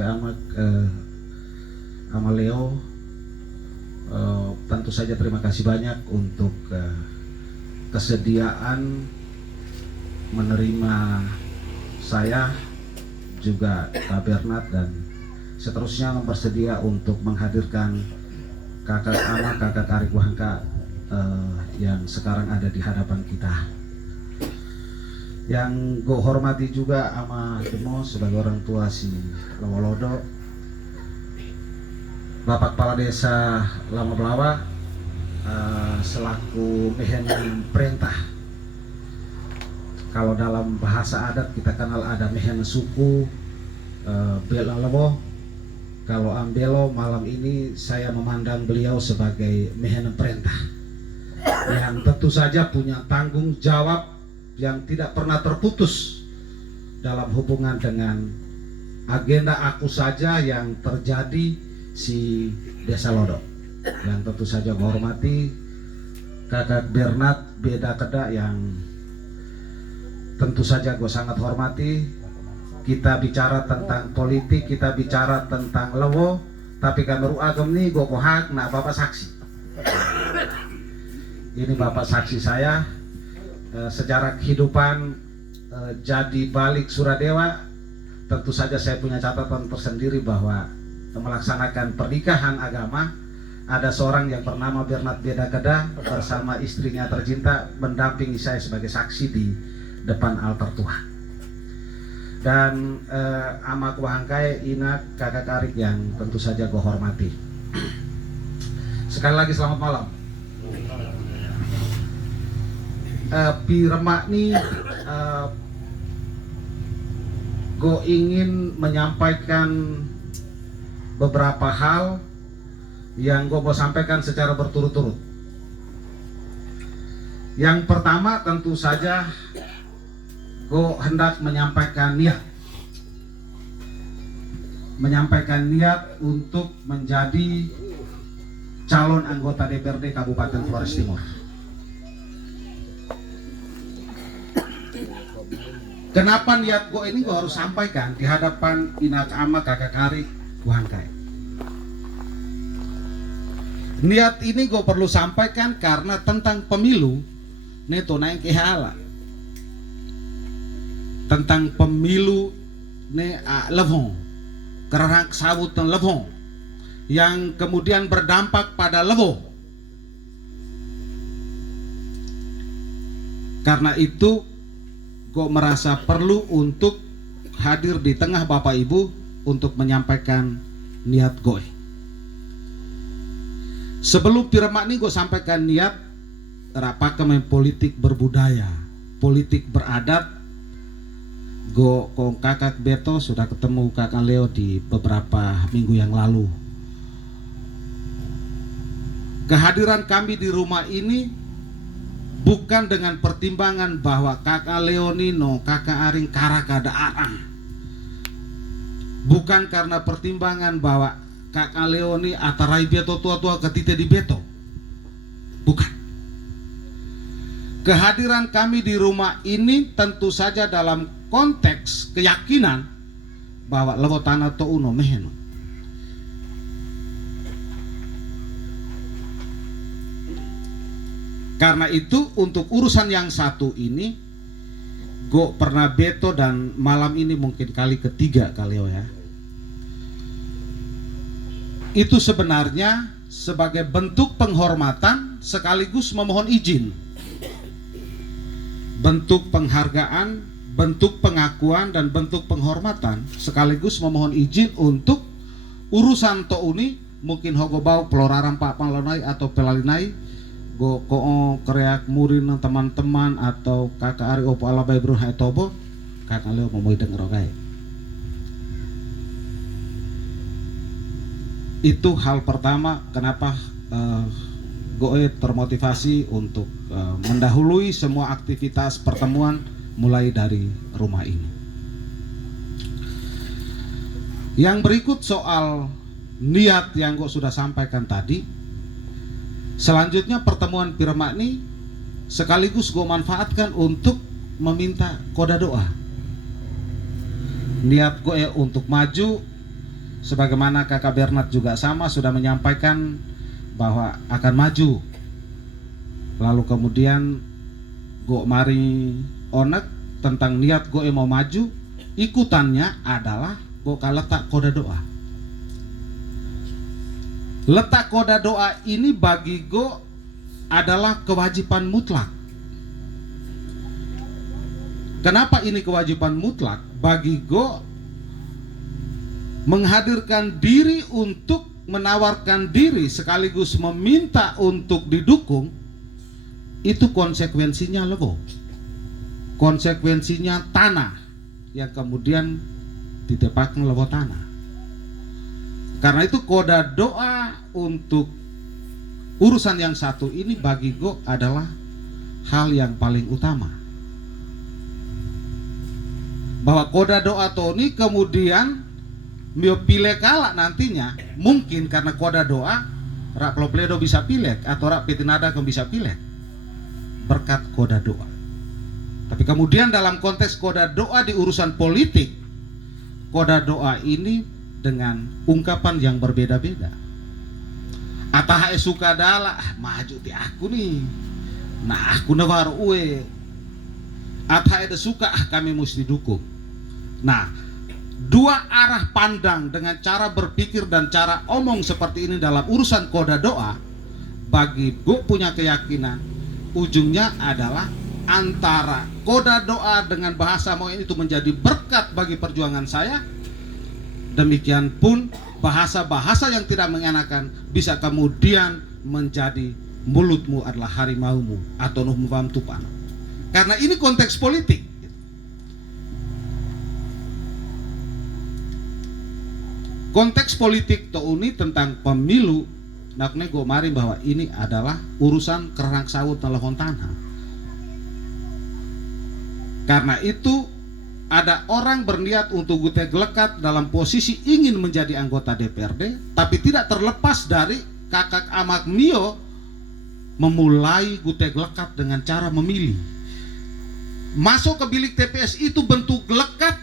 Babe Amak, Amaleo, tentu saja terima kasih banyak untuk kesediaan menerima saya, juga Kak Bernard, dan seterusnya bersedia untuk menghadirkan kakak Ama, kakak Arik Wahangka yang sekarang ada di hadapan kita. Yang gue hormati juga Ama Demo sebagai orang tua si Lawolodo, Bapak Kepala Desa Lama Belawa selaku mehen perintah. Kalau dalam bahasa adat kita kenal ada mehen suku Belalabo. Kalau Ambelo, malam ini saya memandang beliau sebagai mehen perintah yang tentu saja punya tanggung jawab yang tidak pernah terputus dalam hubungan dengan agenda aku saja yang terjadi si Desa Lodo. Yang tentu saja gue hormati kakak Bernard Beda Keda yang tentu saja gue sangat hormati. Kita bicara tentang politik, kita bicara tentang lewo, tapi kameru agam nih gue kohak nak bapak saksi. Ini bapak saksi saya, sejarah kehidupan jadi balik Suradewa. Tentu saja saya punya catatan tersendiri bahwa melaksanakan pernikahan agama ada seorang yang bernama Bernard Beda Keda bersama istrinya tercinta mendampingi saya sebagai saksi di depan altar Tuhan. Dan Amak Wahangkai, Inak, kakak Arik yang tentu saja gue hormati. Sekali lagi selamat malam. Piremak nih gue ingin menyampaikan beberapa hal yang gue mau sampaikan secara berturut-turut. Yang pertama tentu saja gue hendak menyampaikan niat untuk menjadi calon anggota DPRD Kabupaten Flores Timur. Kenapa niat gue ini gue harus sampaikan di hadapan Inak Ama, kakak Arik Wahangkai? Niat ini gue perlu sampaikan karena tentang pemilu neto naik kehala. Tentang pemilu ne levong kerak sabut dan levong yang kemudian berdampak pada levo. Karena itu gue merasa perlu untuk hadir di tengah Bapak Ibu untuk menyampaikan niat gue. Sebelum piremak ini gue sampaikan niat rapakemen politik berbudaya, politik beradat. Go kong kakak Beto sudah ketemu kakak Leo di beberapa minggu yang lalu. Kehadiran kami di rumah ini bukan dengan pertimbangan bahwa kakak Leonino, kakak Aring karakada arang. Bukan karena pertimbangan bahwa kakak Leoni atarai Beto tua-tua ketite di Beto. Bukan. Kehadiran kami di rumah ini tentu saja dalam konteks keyakinan bahwa lewo tanah to uno meheno. Karena itu untuk urusan yang satu ini gue pernah Beto dan malam ini mungkin kali ketiga kali ya. Itu sebenarnya sebagai bentuk penghormatan sekaligus memohon izin. Bentuk penghargaan, bentuk pengakuan dan bentuk penghormatan sekaligus memohon izin untuk urusan to uni mungkin hogo bau peloraran pak panlonai atau pelalinai go ko kreak murin teman-teman atau kakak Ari opo alabai bro hai tobo kakak Leo mau denger oke. Itu hal pertama kenapa gue termotivasi untuk mendahului semua aktivitas pertemuan mulai dari rumah ini. Yang berikut soal niat yang gue sudah sampaikan tadi. Selanjutnya pertemuan piremak ini sekaligus gue manfaatkan untuk meminta koda doa. Niat gue untuk maju sebagaimana Kakak Bernard juga sama sudah menyampaikan bahwa akan maju. Lalu kemudian go mari onek tentang niat go mau maju, ikutannya adalah go letak koda doa. Letak koda doa ini bagi go adalah kewajiban mutlak. Kenapa ini kewajiban mutlak? Bagi go menghadirkan diri untuk menawarkan diri sekaligus meminta untuk didukung, itu konsekuensinya lebo. Konsekuensinya tanah yang kemudian ditepakkan lebo tanah. Karena itu koda doa untuk urusan yang satu ini bagi go adalah hal yang paling utama. Bahwa koda doa Tony kemudian mio pilih kala nantinya mungkin karena koda doa rak Plopledo bisa pilih atau rak Petinada kan bisa pilih berkat koda doa. Tapi kemudian dalam konteks koda doa di urusan politik, koda doa ini dengan ungkapan yang berbeda-beda. Atah suka dala maju ti aku nih, nah aku nawaru uwe. Atah suka kami mesti dukung. Nah, dua arah pandang dengan cara berpikir dan cara omong seperti ini dalam urusan koda doa, bagi gue punya keyakinan ujungnya adalah antara koda doa dengan bahasa mau itu menjadi berkat bagi perjuangan saya, demikian pun bahasa-bahasa yang tidak mengenakan bisa kemudian menjadi mulutmu adalah harimaumu atau nuhmu paham tupan. Karena ini konteks politik. Konteks politik ini tentang pemilu, nakne gue mari bahwa ini adalah urusan kerang sawut nelehon tanah. Karena itu ada orang berniat untuk gute gelekat dalam posisi ingin menjadi anggota DPRD, tapi tidak terlepas dari kakak amak mio memulai gute gelekat dengan cara memilih. Masuk ke bilik TPS itu bentuk gelekat,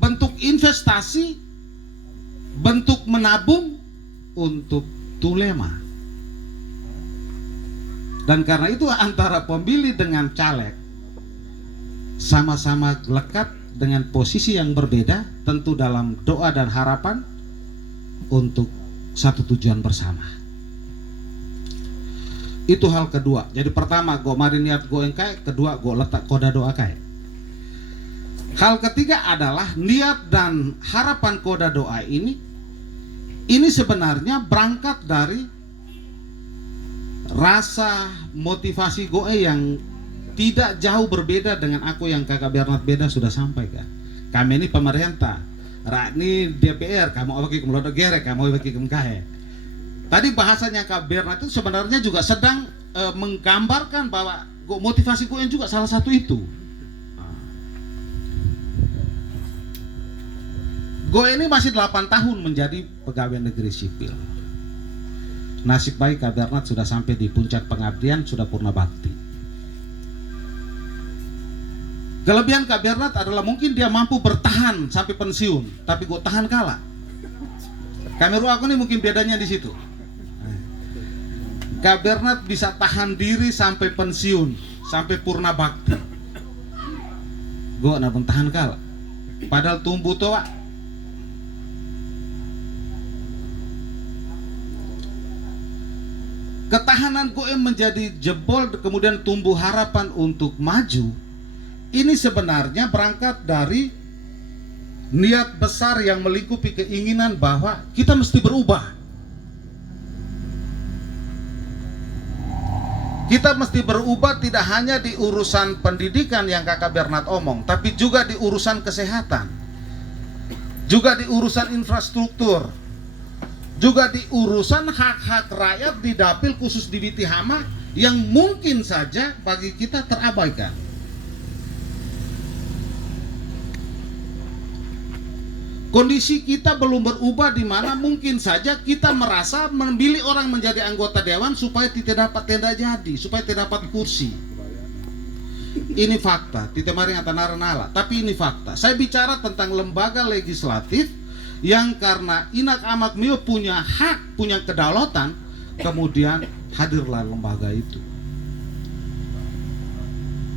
bentuk investasi, bentuk menabung untuk tulema. Dan karena itu antara pemilih dengan caleg sama-sama lekat dengan posisi yang berbeda, tentu dalam doa dan harapan untuk satu tujuan bersama. Itu hal kedua. Jadi pertama go mari niat go engkai, kedua go letak koda doa kai. Hal ketiga adalah niat dan harapan koda doa ini sebenarnya berangkat dari rasa motivasi goe yang tidak jauh berbeda dengan aku yang kakak Bernard beda sudah sampaikan. Kami ini pemerintah, ini DPR, kamu bagi kemelodo gerek, kamu bagi kemkahe. Tadi bahasanya Kak Bernard itu sebenarnya juga sedang menggambarkan bahwa motivasi gue juga salah satu itu. Gue ini masih 8 tahun menjadi pegawai negeri sipil. Nasib baik Kak Bernard sudah sampai di puncak pengabdian, sudah purna bakti. Kelebihan Kak Bernard adalah mungkin dia mampu bertahan sampai pensiun, tapi gue tahan kalah. Kamera aku nih mungkin bedanya di situ. Kak Bernard bisa tahan diri sampai pensiun, sampai purna bakti. Gue nak tahan kalah. Padahal tumbuh tua. Ketahanan gue menjadi jebol, kemudian tumbuh harapan untuk maju. Ini sebenarnya berangkat dari niat besar yang melingkupi keinginan bahwa kita mesti berubah. Kita mesti berubah tidak hanya di urusan pendidikan yang kakak Bernard omong, tapi juga di urusan kesehatan, juga di urusan infrastruktur, juga di urusan hak-hak rakyat di dapil khusus di Bitihama yang mungkin saja bagi kita terabaikan. Kondisi kita belum berubah di mana mungkin saja kita merasa memilih orang menjadi anggota dewan supaya tidak dapat tenda jadi, supaya tidak dapat kursi. Ini fakta, tidak mari ngatanara nala, tapi ini fakta. Saya bicara tentang lembaga legislatif yang karena inak amak mio punya hak, punya kedaulatan, kemudian hadirlah lembaga itu.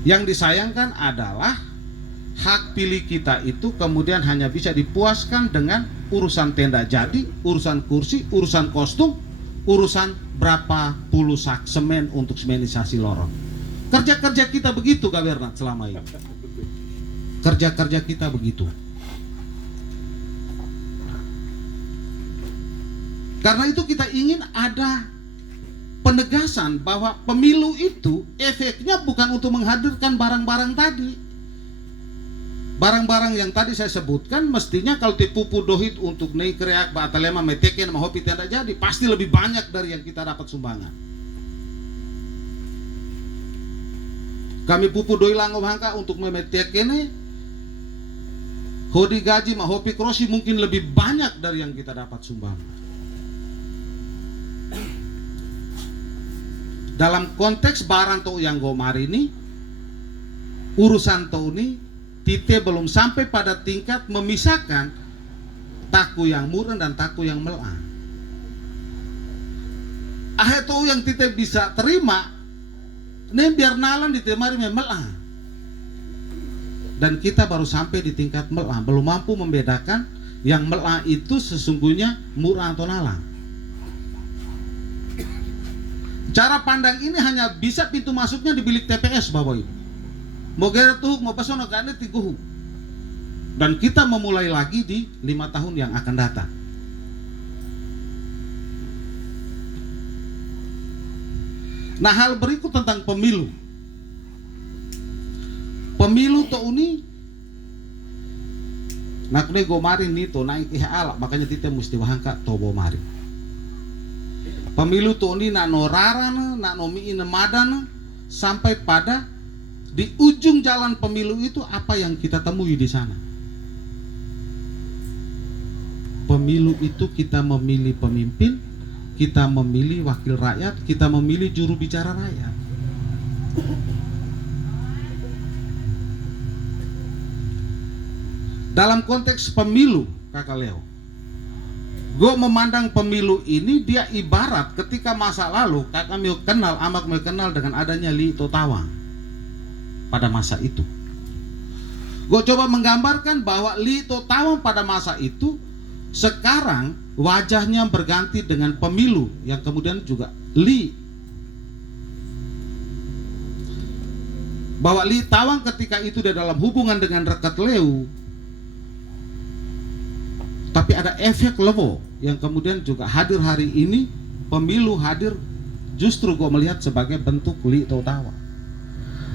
Yang disayangkan adalah hak pilih kita itu kemudian hanya bisa dipuaskan dengan urusan tenda jadi, urusan kursi, urusan kostum, urusan berapa puluh sak semen untuk semenisasi lorong. Kerja-kerja kita begitu, Kak Bernard, selama ini. Kerja-kerja kita begitu. Karena itu kita ingin ada penegasan bahwa pemilu itu efeknya bukan untuk menghadirkan barang-barang tadi. Barang-barang yang tadi saya sebutkan mestinya kalau tipupu dohit untuk naik kreak batalema meteken mahopi tidak jadi, pasti lebih banyak dari yang kita dapat sumbangan. Kami pupu doi lango hangka untuk memeteken hodi gaji mahopi krosi mungkin lebih banyak dari yang kita dapat sumbangan. Dalam konteks barang to yang gomar ini, urusan to ini tite belum sampai pada tingkat memisahkan taku yang murah dan taku yang melang. Ahe to yang tite bisa terima, nih biar nalan di temari melang. Dan kita baru sampai di tingkat melang, belum mampu membedakan yang melang itu sesungguhnya murah atau nalang. Cara pandang ini hanya bisa pintu masuknya di bilik TPS, Bapak Ibu. Mau geretuh, mau pesono gane tiguhu. Dan kita memulai lagi di 5 tahun yang akan datang. Nah, hal berikut tentang pemilu. Pemilu to uni nak nego marin nih to naik ala, makanya kita mesti wahangka tobo mari. Pemilu to uni nak norarana, nak nomi inemadana, sampai pada di ujung jalan pemilu itu apa yang kita temui di sana. Pemilu itu kita memilih pemimpin, kita memilih wakil rakyat, kita memilih juru bicara rakyat. Dalam konteks pemilu, Kakak Leo, gue memandang pemilu ini dia ibarat ketika masa lalu kakak mau kenal, amak mau kenal dengan adanya Li Totawang pada masa itu. Gue coba menggambarkan bahwa Li Totawang pada masa itu sekarang wajahnya berganti dengan pemilu yang kemudian juga Li. Bahwa Li Tawang ketika itu dia dalam hubungan dengan Rekat Leu, tapi ada efek lewo yang kemudian juga hadir hari ini. Pemilu hadir justru gue melihat sebagai bentuk Li Totawang.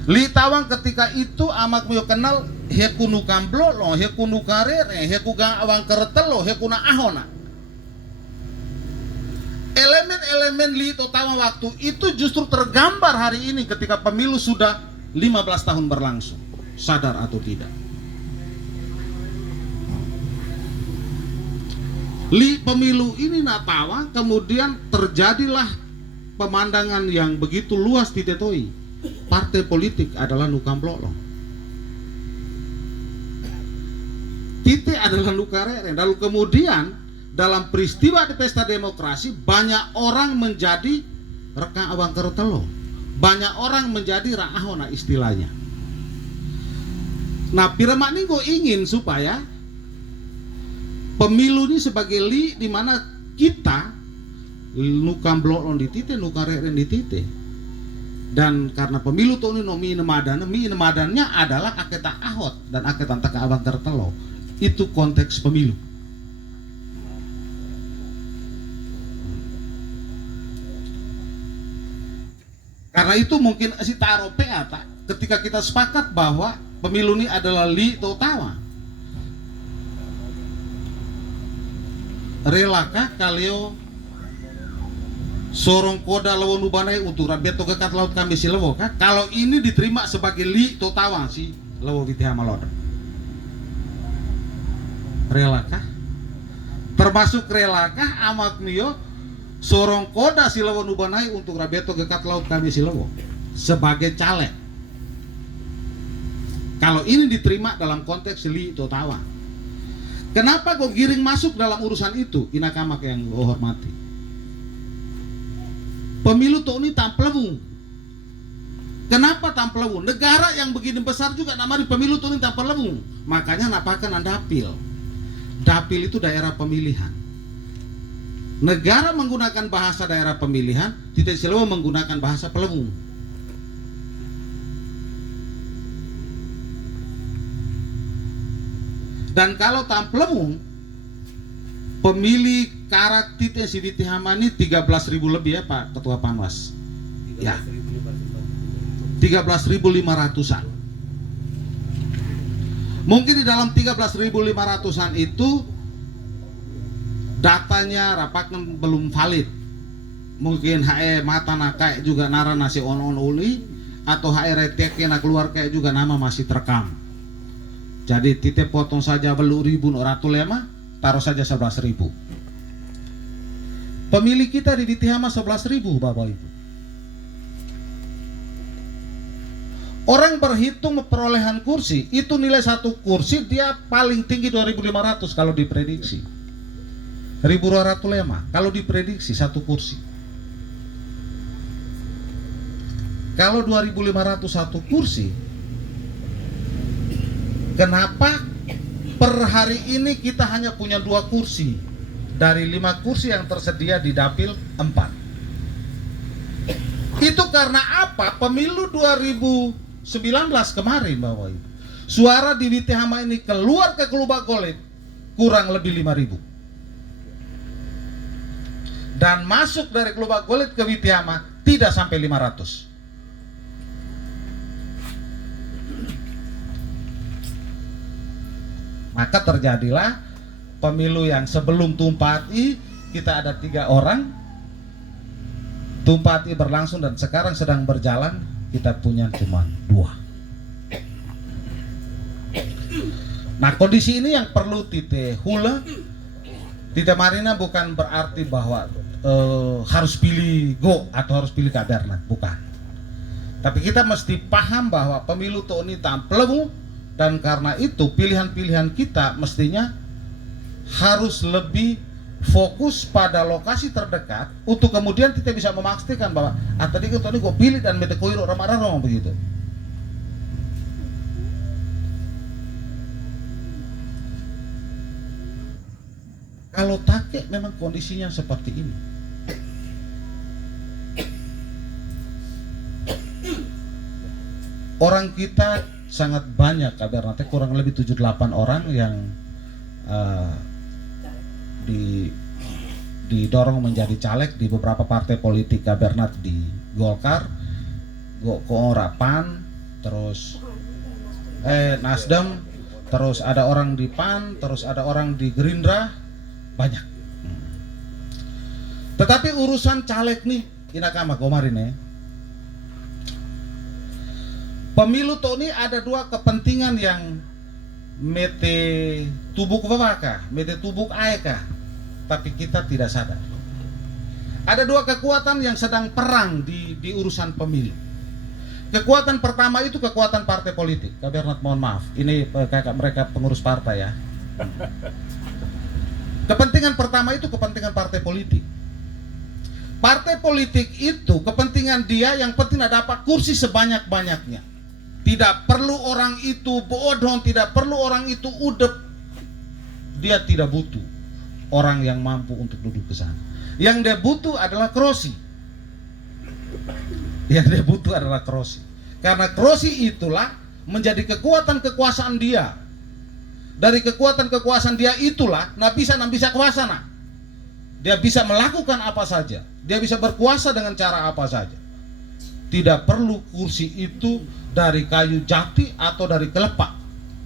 Li Tawang ketika itu amak mo kenal heku nu kamblo lo, heku nu karere, heku gang awang keretelo, heku na ahona. Elemen-elemen Li Totawang waktu itu justru tergambar hari ini ketika pemilu sudah 15 tahun berlangsung, sadar atau tidak. Li pemilu ini Natawang kemudian terjadilah pemandangan yang begitu luas di Tetoi. Partai politik adalah nukamplolo. Tite adalah nukarere. Lalu kemudian dalam peristiwa di pesta demokrasi banyak orang menjadi reka awang kertelo. Banyak orang menjadi ra'ahona istilahnya. Nah, Pirema ini gue ingin supaya pemilu ini sebagai li di mana kita nukam blolon di tite, nukareren di tite. Dan karena pemilu tuh ini nomi inemadannya adalah aketa ahot dan aketa taka abang tertelo. Itu konteks pemilu. Karena itu mungkin si taro peata ketika kita sepakat bahwa pemilu ini adalah Li Totawang. Relakah kaleo sorong koda lawan ubanai untuk rabeto kekat laut kami si lewo kah? Kalau ini diterima sebagai Li Totawang si lewo vitiha malod. Relakah? Termasuk relakah amak mio sorong koda si lewo ubanai untuk rabeto kekat laut kami si lewo sebagai caleg? Kalau ini diterima dalam konteks Li Totawang. Kenapa kok giring masuk dalam urusan itu? Inakamak yang lo hormati. Pemilu tuh ini tampelung. Kenapa tampelung? Negara yang begini besar juga namanya pemilu tuh ini tampelung. Makanya napakan dapil. Dapil itu daerah pemilihan. Negara menggunakan bahasa daerah pemilihan, tidak selalu menggunakan bahasa pelebung. Dan kalau tampelung, pemilih karakter si Hamani 13.000 lebih ya Pak Ketua Panwas. Ya. 13.500-an. Mungkin di dalam 13.500-an itu datanya rapakan belum valid. Mungkin HE mata nakai juga nara nasi on uli, atau HE reteknya nak keluar kayak juga nama masih terekam. Jadi titip potong saja belu ribu ratu lema, taruh saja 11.000. Pemilih kita di Ditihama 11.000 Bapak Ibu. Orang berhitung perolehan kursi, itu nilai satu kursi dia paling tinggi 2.500 kalau diprediksi. 1.200 lema kalau diprediksi satu kursi. Kalau 2.500 satu kursi, kenapa per hari ini kita hanya punya 2 kursi dari 5 kursi yang tersedia di dapil 4? Itu karena apa? Pemilu 2019 kemarin Bapak Ibu, suara di Ditihama ini keluar ke Kelubak Golit kurang lebih 5.000. Dan masuk dari Kelubak Golit ke Ditihama tidak sampai 500. Maka terjadilah pemilu yang sebelum Tumpati kita ada 3 orang, Tumpati berlangsung dan sekarang sedang berjalan kita punya cuma 2. Nah kondisi ini yang perlu tite hula, tite marina bukan berarti bahwa harus pilih go atau harus pilih Kabernat, bukan. Tapi kita mesti paham bahwa pemilu tuh ini tampelemu. Dan karena itu pilihan-pilihan kita mestinya harus lebih fokus pada lokasi terdekat untuk kemudian kita bisa memastikan bahwa tadi gue pilih dan mete koiro ramah-ramah begitu. Kalau take memang kondisinya seperti ini. Orang kita sangat banyak Kabernatnya, kurang lebih 7-8 orang yang didorong menjadi caleg di beberapa partai politik Kabernat di Golkar, Pan, terus Nasdem, terus ada orang di PAN, terus ada orang di Gerindra, banyak. Tetapi urusan caleg nih, inakama kemarin ya. Pemilu tahun ini ada 2 kepentingan yang mete tubuk wawaka, mete tubuk aeka, tapi kita tidak sadar. Ada 2 kekuatan yang sedang perang di urusan pemilu. Kekuatan pertama itu kekuatan partai politik. Kabernat mohon maaf, ini kakak mereka pengurus partai ya. Kepentingan pertama itu kepentingan partai politik. Partai politik itu kepentingan dia yang penting dapat kursi sebanyak-banyaknya. Tidak perlu orang itu bodoh, tidak perlu orang itu udep. Dia tidak butuh orang yang mampu untuk duduk ke sana. Yang dia butuh adalah krosi. Yang dia butuh adalah krosi. Karena krosi itulah menjadi kekuatan kekuasaan dia. Dari kekuatan kekuasaan dia itulah bisa kuasa nah. Dia bisa melakukan apa saja. Dia bisa berkuasa dengan cara apa saja. Tidak perlu kursi itu dari kayu jati atau dari kelepak,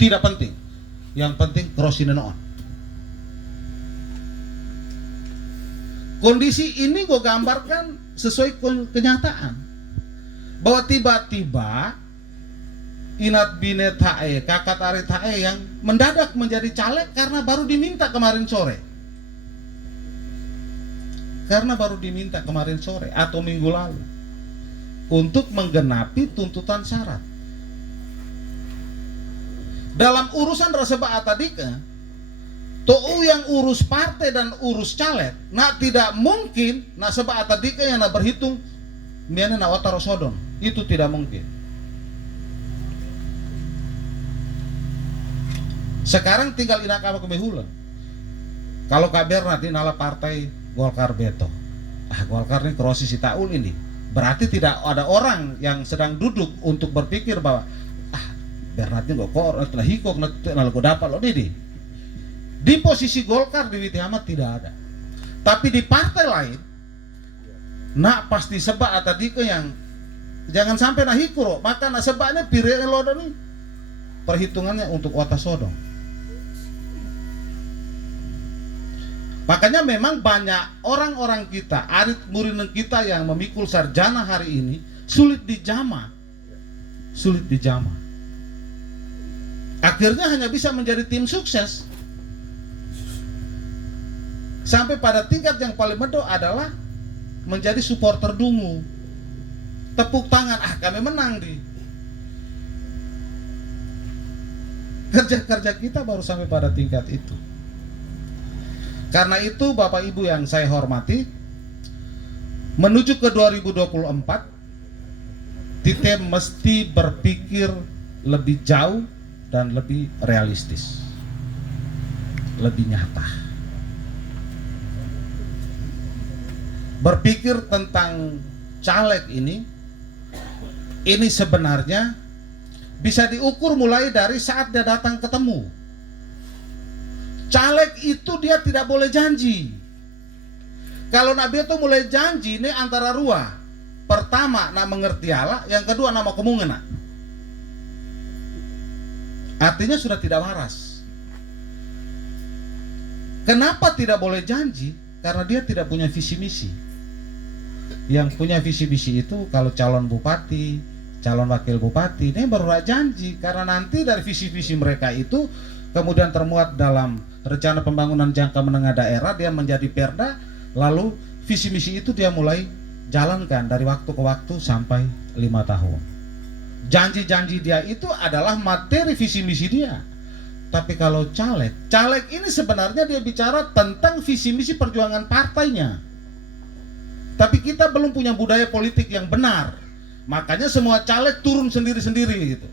tidak penting. Yang penting krosi nenoan. Kondisi ini gue gambarkan sesuai kenyataan bahwa tiba-tiba Inat Binet HE, kakak Arit HE yang mendadak menjadi caleg karena baru diminta kemarin sore. Karena baru diminta kemarin sore atau minggu lalu untuk menggenapi tuntutan syarat. Dalam urusan Raseba Atadika, Tou yang urus partai dan urus caleg, nak tidak mungkin nak sebab atadika yang nak berhitung miana nak wataro sodon, itu tidak mungkin. Sekarang tinggal inak apa kebehulan. Kalau kabar nanti nala partai Golkar beto, Golkar ini krosi si taul ini, berarti tidak ada orang yang sedang duduk untuk berpikir bahwa Bernatnya kok telah hikok nala go dapat lo ini. Di posisi Golkar di Witi Ahmad tidak ada. Tapi di partai lain, nak pasti sebab atadika yang jangan sampai nah hikuro, maka nak sebabnya pirene lodo nih. Perhitungannya untuk wata sodong. Makanya memang banyak orang-orang kita, arit murid kita yang memikul sarjana hari ini sulit dijama. Sulit dijama. Akhirnya hanya bisa menjadi tim sukses. Sampai pada tingkat yang paling medok adalah menjadi supporter dungu. Tepuk tangan, kami menang di. Kerja-kerja kita baru sampai pada tingkat itu. Karena itu Bapak Ibu yang saya hormati, menuju ke 2024, kita mesti berpikir lebih jauh dan lebih realistis. Lebih nyata. Berpikir tentang caleg ini sebenarnya bisa diukur mulai dari saat dia datang ketemu. Caleg itu dia tidak boleh janji. Kalau Nabi itu mulai janji ini antara dua. Pertama nak mengerti Allah, yang kedua nama kemungena. Artinya sudah tidak waras. Kenapa tidak boleh janji? Karena dia tidak punya visi misi. Yang punya visi misi itu kalau calon bupati, calon wakil bupati ini baru janji, karena nanti dari visi-visi mereka itu kemudian termuat dalam rencana pembangunan jangka menengah daerah, dia menjadi perda, lalu visi misi itu dia mulai jalankan dari waktu ke waktu sampai 5 tahun. Janji-janji dia itu adalah materi visi misi dia. Tapi kalau caleg ini sebenarnya dia bicara tentang visi misi perjuangan partainya. Tapi kita belum punya budaya politik yang benar. Makanya semua caleg turun sendiri-sendiri gitu.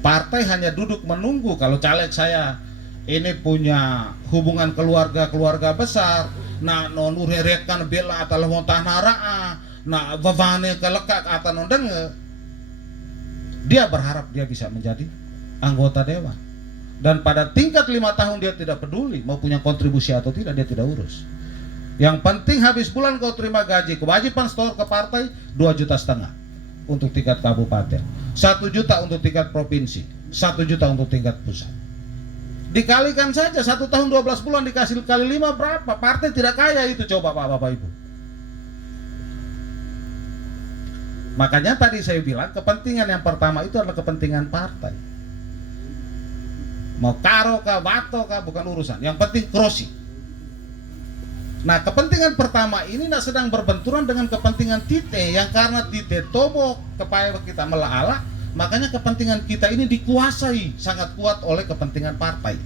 Partai hanya duduk menunggu. Kalau caleg saya ini punya hubungan keluarga besar, nah non urerekan bela atau montah naraa, nah vavane kelekak atau non denge. Dia berharap dia bisa menjadi anggota dewan. Dan pada tingkat 5 tahun dia tidak peduli mau punya kontribusi atau tidak, dia tidak urus. Yang penting habis bulan kau terima gaji, kewajiban store ke partai 2,5 juta untuk tingkat kabupaten, 1 juta untuk tingkat provinsi, 1 juta untuk tingkat pusat. Dikalikan saja 1 tahun 12 bulan dikasih kali 5 berapa? Partai tidak kaya itu, coba Bapak Ibu. Makanya tadi saya bilang kepentingan yang pertama itu adalah kepentingan partai. Mau karo kah, wato kah, bukan urusan. Yang penting krosi. Nah, kepentingan pertama ini sedang berbenturan dengan kepentingan tite, yang karena tite tobo kepaya kita melaala, makanya kepentingan kita ini dikuasai sangat kuat oleh kepentingan partai.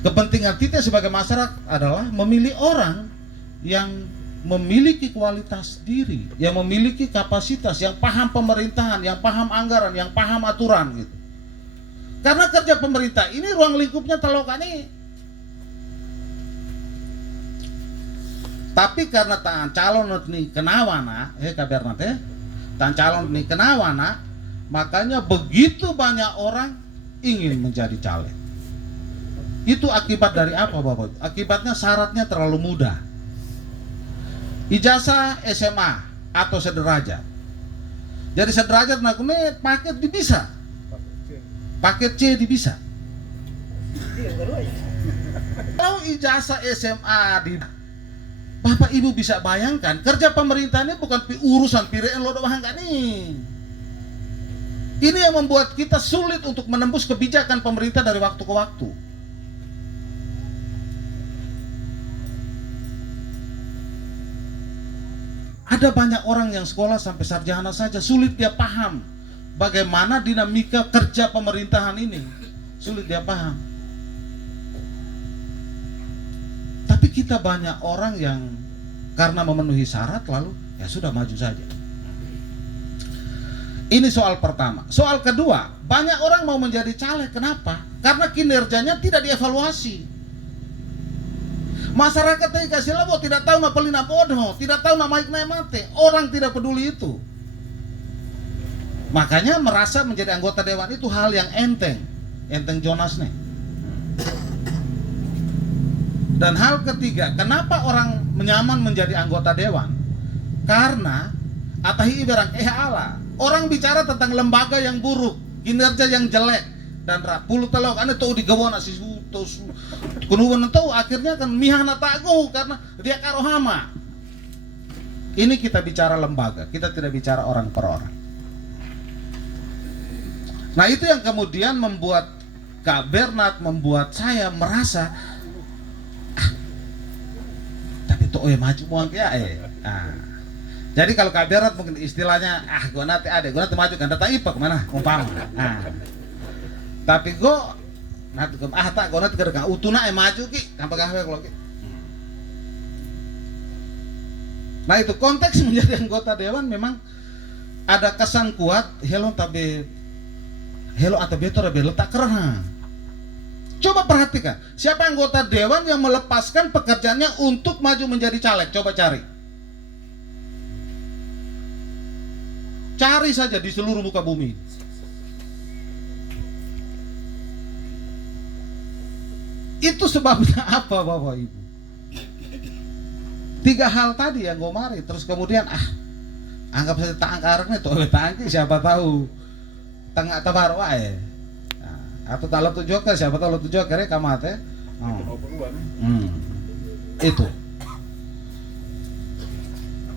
Kepentingan tite sebagai masyarakat adalah memilih orang yang memiliki kualitas diri, yang memiliki kapasitas, yang paham pemerintahan, yang paham anggaran, yang paham aturan gitu. Karena kerja pemerintah ini ruang lingkupnya telokane. Tapi karena calon ini kenawana, kabar nanti, calon ini kenawana, makanya begitu banyak orang ingin menjadi caleg. Itu akibat dari apa, Bapak? Akibatnya syaratnya terlalu mudah. Ijazah SMA atau sederajat. Jadi sederajat nakune paket bisa. Paket C bisa. Kalau ijazah SMA di Bapak Ibu bisa bayangkan kerja pemerintah ini bukan urusan pireen lo doang kan nih. Ini yang membuat kita sulit untuk menembus kebijakan pemerintah dari waktu ke waktu. Ada banyak orang yang sekolah sampai sarjana saja sulit dia paham bagaimana dinamika kerja pemerintahan ini. Sulit dia paham. Tapi kita banyak orang yang karena memenuhi syarat lalu ya sudah maju saja. Ini soal pertama. Soal kedua, banyak orang mau menjadi caleg. Kenapa? Karena kinerjanya tidak dievaluasi. Masyarakat dikasih labo tidak tahu nama pelina bodoh, tidak tahu nama ikna mate. Orang tidak peduli itu. Makanya merasa menjadi anggota dewan itu hal yang enteng Jonas nih. Dan hal ketiga, kenapa orang menyaman menjadi anggota dewan? Karena atahi ibarang ala. Orang bicara tentang lembaga yang buruk, kinerja yang jelek, dan rapulu telok ane tahu digawana si tos kunuan tahu akhirnya kan mihana tago karena dia karohama. Ini kita bicara lembaga, kita tidak bicara orang per orang. Nah itu yang kemudian membuat Kak Bernard, membuat saya merasa tapi tuh maju muang ya jadi kalau Kak Bernard mungkin istilahnya gue nanti maju kan data IPA kemana umpama tapi gue nanti gue nanti kerja utuna maju ki kampak kalau ki. Nah itu konteks menjadi anggota dewan memang ada kesan kuat helon atau betor letak kerana. Coba perhatikan siapa anggota dewan yang melepaskan pekerjaannya untuk maju menjadi caleg. Coba cari saja di seluruh muka bumi. Itu sebabnya apa Bapak Ibu? 3 hal tadi yang gue mari. Terus kemudian anggap saja tak angkarnya tuh tangki siapa tahu tengah tabar wae. Atau kalau tujuh ke siapa tahu tujuh kere kamate. Itu.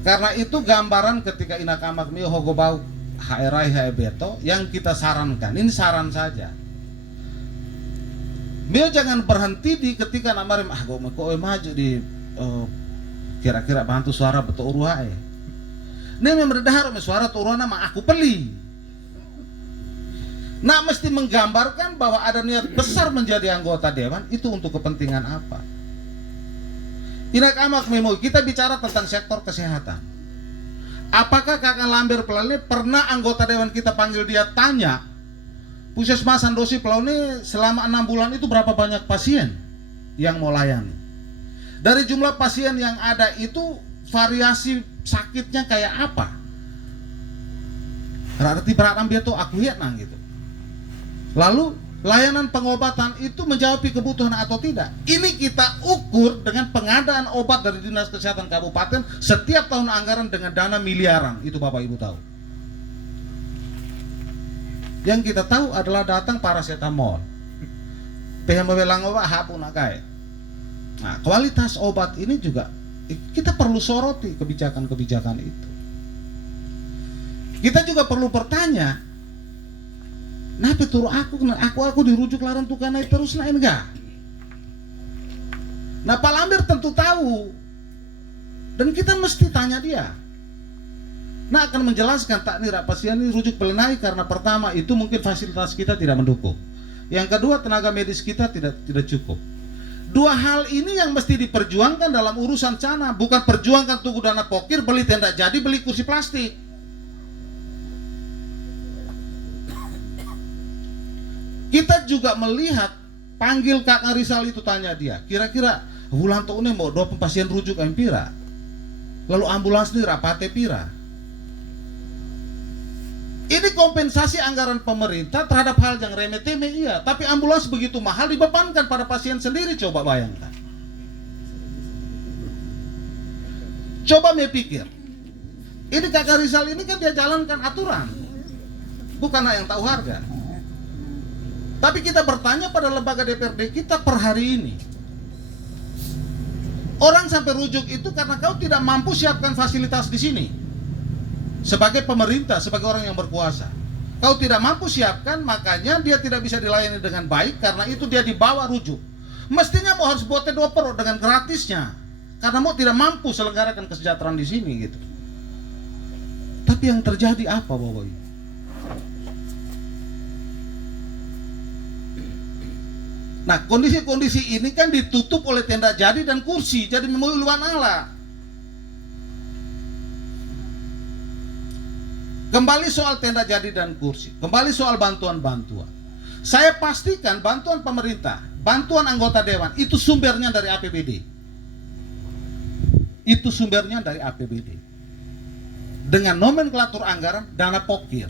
Karena itu gambaran ketika inakamak mio hogobau HRI beto yang kita sarankan. Ini saran saja. Mio jangan berhenti di ketika namarim gue maju di kira-kira bantu suara betul uruhai. Ini memang suara turun nama aku peli. Nah mesti menggambarkan bahwa ada niat besar menjadi anggota dewan itu untuk kepentingan apa? Inakamak memo kita bicara tentang sektor kesehatan. Apakah Kakak Lambert Pelani pernah anggota dewan kita panggil dia tanya Puskesmas Sandosi Pelani selama 6 bulan itu berapa banyak pasien yang mau layani? Dari jumlah pasien yang ada itu variasi sakitnya kayak apa? Berarti berat dia tuh aku lihat gitu. Lalu layanan pengobatan itu menjawab kebutuhan atau tidak? Ini kita ukur dengan pengadaan obat dari Dinas Kesehatan Kabupaten setiap tahun anggaran dengan dana miliaran. Itu Bapak Ibu tahu. Yang kita tahu adalah datang paracetamol. PMW obat hapun nakai. Nah, kualitas obat ini juga kita perlu soroti kebijakan-kebijakan itu. Kita juga perlu bertanya, kenapa turu aku dirujuk larang tukang naik terus naik enggak? Nah Pak Lambert tentu tahu dan kita mesti tanya dia. Nah akan menjelaskan tak nira pasien ini rujuk pelenai karena pertama itu mungkin fasilitas kita tidak mendukung. Yang kedua tenaga medis kita tidak cukup. 2 hal ini yang mesti diperjuangkan dalam urusan cana, bukan perjuangkan tunggu dana pokir, beli tenda jadi, beli kursi plastik. Kita juga melihat panggil Kak Rizal itu tanya dia, kira-kira bulan ini mau 2 pasien rujuk empira, lalu ambulans ini rapate pira. Ini kompensasi anggaran pemerintah terhadap hal yang remeh-temeh iya, tapi ambulans begitu mahal dibebankan pada pasien sendiri. Coba bayangkan. Coba pikir. Ini Kakak Rizal ini kan dia jalankan aturan, bukan yang tahu harga. Tapi kita bertanya pada lembaga DPRD kita per hari ini. Orang sampai rujuk itu karena kau tidak mampu siapkan fasilitas di sini. Sebagai pemerintah, sebagai orang yang berkuasa. Kau tidak mampu siapkan, makanya dia tidak bisa dilayani dengan baik, karena itu dia dibawa rujuk. Mestinya mau harus buat doper dengan gratisnya. Karena mau tidak mampu selenggarakan kesejahteraan di sini gitu. Tapi yang terjadi apa Bapak Ibu? Nah, kondisi-kondisi ini kan ditutup oleh tenda jadi dan kursi, jadi memuluan Allah. Kembali soal tenda jadi dan kursi, kembali soal bantuan-bantuan. Saya pastikan bantuan pemerintah, bantuan anggota dewan itu sumbernya dari APBD. Itu sumbernya dari APBD. Dengan nomenklatur anggaran dana pokir.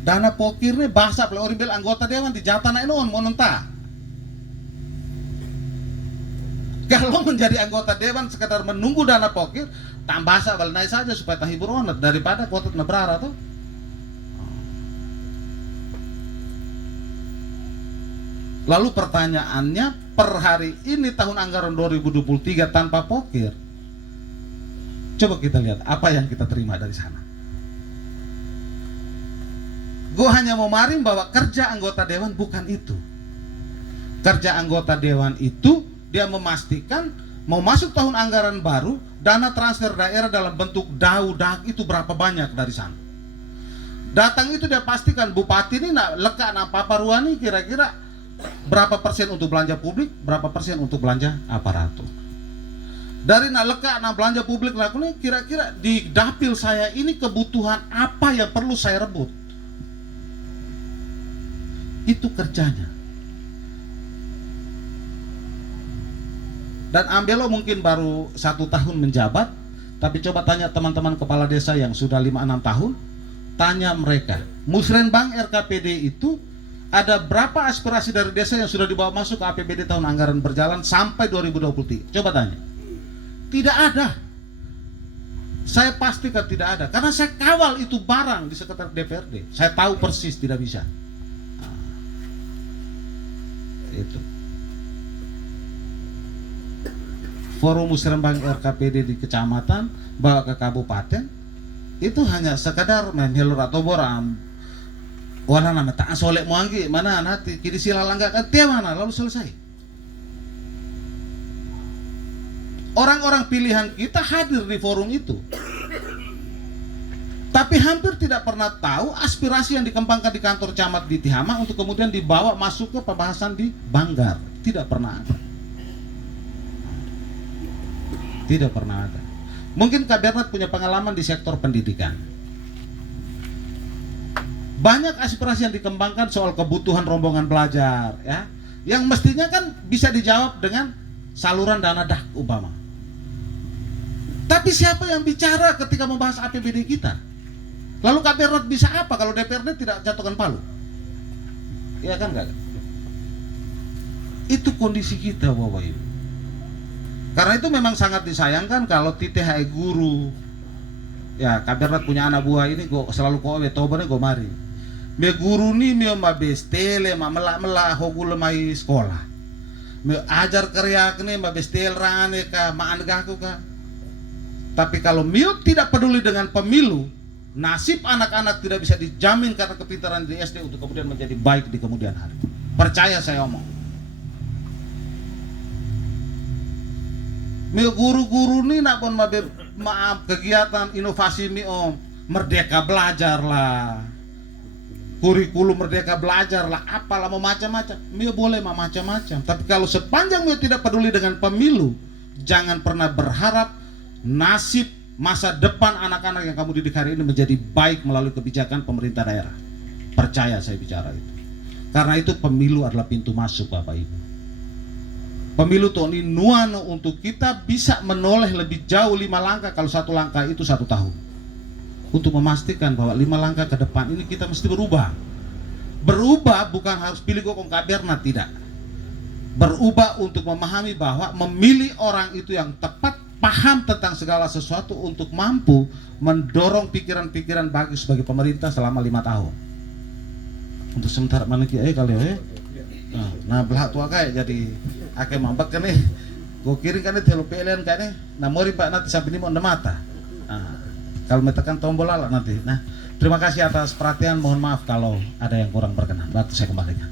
Dana pokir ini bahasa orang bilang anggota dewan di jatana ini mau nentah. Kalau menjadi anggota dewan sekedar menunggu dana pokir, tambah sabal naik saja supaya tahibur onet daripada kotot nebrara tuh. Lalu pertanyaannya, per hari ini tahun anggaran 2023 tanpa pokir, coba kita lihat apa yang kita terima dari sana. Gue hanya mau maring bahwa kerja anggota dewan bukan itu. Kerja anggota dewan itu dia memastikan mau masuk tahun anggaran baru, dana transfer daerah dalam bentuk dak itu berapa banyak dari sana. Datang itu dia pastikan bupati ini nak lekat nak paparuan ini kira-kira berapa persen untuk belanja publik, berapa persen untuk belanja aparatur. Dari nak lekat nak belanja publik lakukan kira-kira di dapil saya ini kebutuhan apa yang perlu saya rebut. Itu kerjanya. Dan Ambelo mungkin baru 1 tahun menjabat, tapi coba tanya teman-teman kepala desa yang sudah 5-6 tahun, tanya mereka, Musrenbang RKPD itu ada berapa aspirasi dari desa yang sudah dibawa masuk ke APBD tahun anggaran berjalan sampai 2023? Coba tanya. Tidak ada. Saya pastikan tidak ada, karena saya kawal itu barang di sekretariat DPRD. Saya tahu persis tidak bisa. Itu forum musrenbang RKPD di kecamatan bawa ke kabupaten itu hanya sekadar menhelur atau boram warna nama tak solek muanggi mana nanti kiri sila langga kan dia mana lalu selesai. Orang-orang pilihan kita hadir di forum itu, tapi hampir tidak pernah tahu aspirasi yang dikembangkan di kantor camat di Tihama untuk kemudian dibawa masuk ke pembahasan di Banggar. Tidak pernah ada. Tidak pernah ada. Mungkin Kabernat punya pengalaman di sektor pendidikan. Banyak aspirasi yang dikembangkan soal kebutuhan rombongan belajar, ya, yang mestinya kan bisa dijawab dengan saluran dana dak umpama. Tapi siapa yang bicara ketika membahas APBD kita? Lalu Kabernat bisa apa kalau DPRD tidak jatuhkan palu? Ya kan enggak? Itu kondisi kita Bapak Ibu. Karena itu memang sangat disayangkan kalau TTHI guru, ya Kabernat punya anak buah ini gue selalu kowe tobane gue mari. Me guru ni me mabestele ma mela hogu lemai sekolah. Me ajar kerja kene mabestel rane ka ma angaku ka. Tapi kalau Mio tidak peduli dengan pemilu, nasib anak-anak tidak bisa dijamin karena kepintaran di SD untuk kemudian menjadi baik di kemudian hari. Percaya saya omong. Mio guru-guru ni nak pun maaf kegiatan inovasi mio merdeka belajar lah, kurikulum merdeka belajar lah, apalah mau macam-macam. Mio boleh macam-macam. Tapi kalau sepanjang Mio tidak peduli dengan pemilu, jangan pernah berharap nasib masa depan anak-anak yang kamu didik hari ini menjadi baik melalui kebijakan pemerintah daerah. Percaya saya bicara itu. Karena itu pemilu adalah pintu masuk Bapak Ibu. Pemilu tahun ini nuano untuk kita bisa menoleh lebih jauh 5 langkah, kalau 1 langkah itu 1 tahun. Untuk memastikan bahwa 5 langkah ke depan ini kita mesti berubah. Berubah bukan harus pilih gokong Kabernat, tidak. Berubah untuk memahami bahwa memilih orang itu yang tepat, paham tentang segala sesuatu untuk mampu mendorong pikiran-pikiran bagus bagi pemerintah selama 5 tahun. Untuk sementara mana kali nah belah tua kayak jadi ake mambak kan nih, gue kirim kan nih telu pilihan kan nih, nah mori pak nanti sampai ini mau mata, kalau metekan tombol ala nanti. Nah terima kasih atas perhatian, mohon maaf kalau ada yang kurang berkenan. Waktu saya kembalikan.